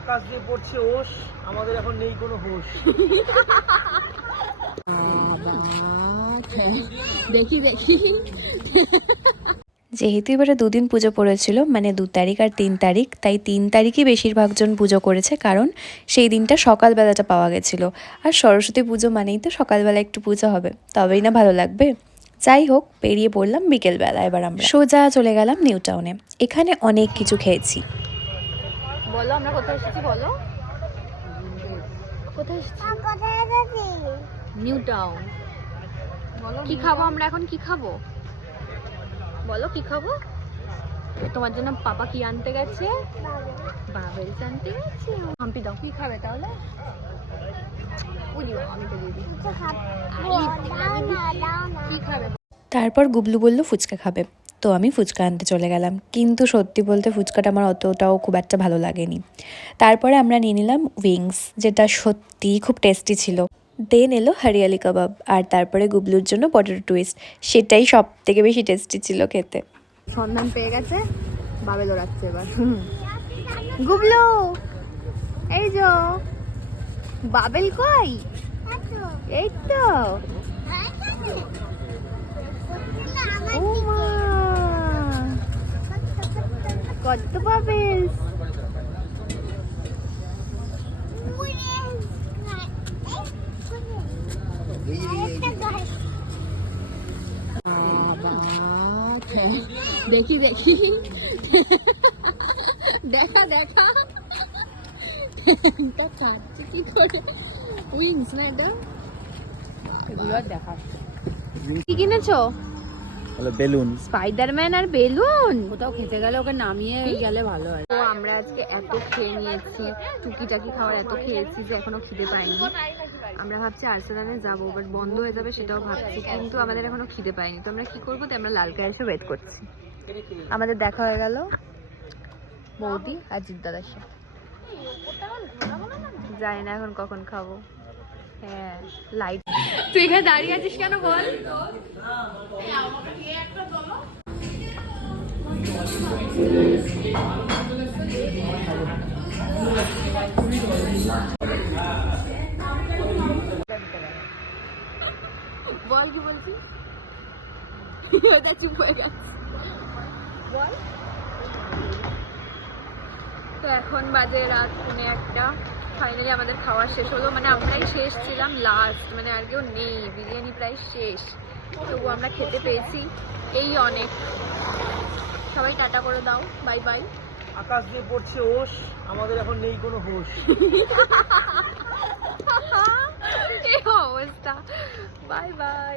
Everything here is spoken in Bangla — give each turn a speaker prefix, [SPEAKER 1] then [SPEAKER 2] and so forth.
[SPEAKER 1] আকাশ দিয়ে পড়ছে ওস আমাদের এখন নেই কোনো হোশ।
[SPEAKER 2] দেখি দেখি।
[SPEAKER 3] যেহেতু এবারে দুদিন পুজো পড়েছিল মানে দু তারিখ আর তিন তারিখ তাই তিন তারিখই বেশিরভাগজন পুজো করেছে কারণ সেই দিনটা সকালবেলাটা পাওয়া গেছিল। আর সরস্বতী পুজো মানেই তো সকালবেলা একটু পুজো হবে তবেই না ভালো লাগবে। যাই হোক পেরিয়ে পড়লাম বিকেলবেলা এবার আমরা। সোজা চলে গেলাম নিউ টাউনে। এখানে অনেক কিছু খেয়েছি।
[SPEAKER 2] বলো আমরা কোথায় এসেছি বলো? কোথায় এসেছি? নিউ টাউন কি খাব আমরা এখন? কি খাব? বলো কি খাব? তোমার জন্য পাপা কি আনতে গেছে? বাবেলস আনতে গেছে। হাম্পি দাও। কি খাবে তাহলে? কি খাবে?
[SPEAKER 3] তারপর গুবলু বলল ফুচকা খাবে। তো আমি ফুচকা আনতে চলে গেলাম। কিন্তু সত্যি বলতে ফুচকাটা আমার অতটাও খুব একটা ভালো লাগেনি। তারপরে আমরা নিয়ে নিলাম উইংস যেটা সত্যিই খুব টেস্টি ছিল। দেন এলো হরিয়ালি কাবাব আর তারপরে গুবলুর জন্য পটেটো টুইস্ট সেটাই সব থেকে বেশি টেস্টি ছিল খেতে।
[SPEAKER 2] সন্ধান পেয়ে গেছে বাবেল ওড়াচ্ছে এবার। গুবলু, এই যো, বাবেল কই? এই তো। কত বাবেল দেখি দেখি দেখা দেখা এটা কাটছে কি করে উইংস না এটা
[SPEAKER 1] এগুলো আর দেখা
[SPEAKER 2] কি কিনেছো
[SPEAKER 1] হলো বেলুন।
[SPEAKER 2] স্পাইডারম্যান আর বেলুন?
[SPEAKER 4] কোথাও খেতে গেলে ওকে নামিয়ে গেলে ভালো হয়।
[SPEAKER 2] তো আমরা আজকে এত খেয়ে নিয়েছি টুকিটাকি খাওয়ার এত খেয়েছি যে এখনও খিদে পাইনি। আমরা ভাবছি আর্সেনালে যাব বাট বন্ধ হয়ে যাবে সেটাও ভাবছি কিন্তু আমাদের এখনও খিদে পাইনি। তো আমরা কি করব? তো আমরা লালকা এসে ওয়েট করছি। আমাদের দেখা হয়ে গেল বৌদি আর জিদ্দাদার সাথে। জানি না এখন কখন খাব। হ্যাঁ লাইট তুই এখানে দাঁড়িয়ে আছিস কেন বল? বল কি বলছিস? ওটা চুপ হয়ে গেছে। বল। তো এখন বাজে রাত পৌনে একটা। ফাইনালি আমাদের খাওয়া শেষ হলো। মানে আমরাই শেষ ছিলাম লাস্ট মানে আর কেউ নেই। বিরিয়ানি প্রায় শেষ। তবু আমরা খেতে পেয়েছি এই অনেক। সবাই টাটা করে দাও। বাই বাই
[SPEAKER 1] আকাশ দিয়ে পড়ছে ওস আমাদের এখন নেই কোনো হোশ।
[SPEAKER 2] অবস্থা। Bye bye